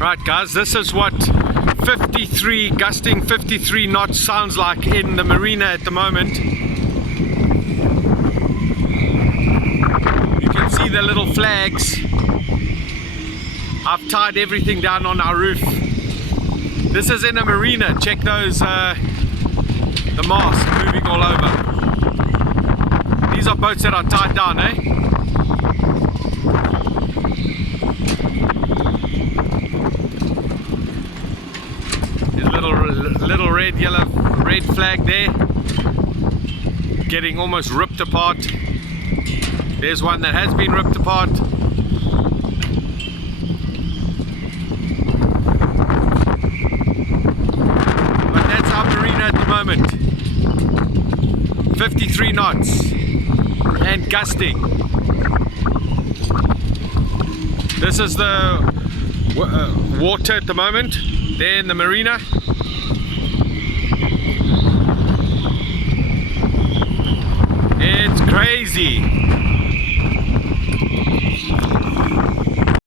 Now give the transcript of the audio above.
Right guys, this is what 53, gusting 53 knots sounds like in the marina at the moment. You can see the little flags. I've tied everything down on our roof. This is in a marina. Check those, the masts moving all over. These are boats that are tied down, eh? Little red, yellow, red flag there, getting almost ripped apart. There's one that has been ripped apart. But that's our marina at the moment. 53 knots and gusting. This is the water at the moment there in the marina. It's crazy.